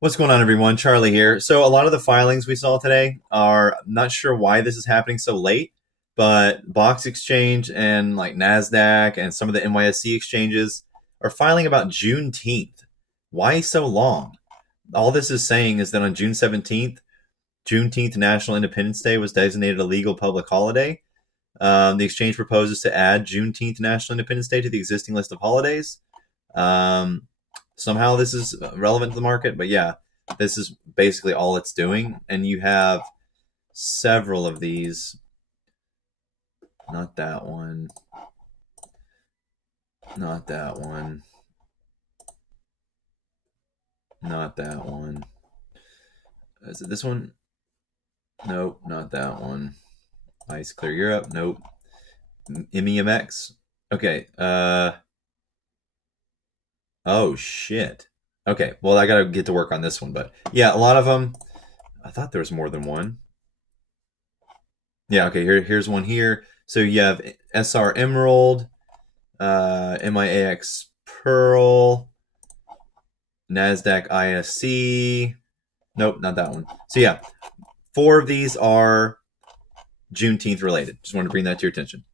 What's going on, everyone? Charlie here. So, a lot of the filings we saw today are I'm not sure why this is happening so late, but Box Exchange and like NASDAQ and some of the NYSE exchanges are filing about Juneteenth. Why so long? All this is saying is that on June 17th, Juneteenth National Independence Day was designated a legal public holiday. The exchange proposes to add Juneteenth National Independence Day to the existing list of holidays. Um, Somehow this is relevant to the market, but yeah, this is basically all it's doing. And you have several of these. Not that one. Not that one. Not that one. Is it this one? Nope, not that one. Ice Clear Europe. Nope. MEMX. Okay. Oh shit. Okay. Well, I gotta get to work on this one, but yeah, a lot of them. I thought there was more than one. Yeah. Okay. Here's one here. So you have SR Emerald, MIAX Pearl, NASDAQ ISC. Nope, not that one. So yeah, four of these are Juneteenth related. Just wanted to bring that to your attention.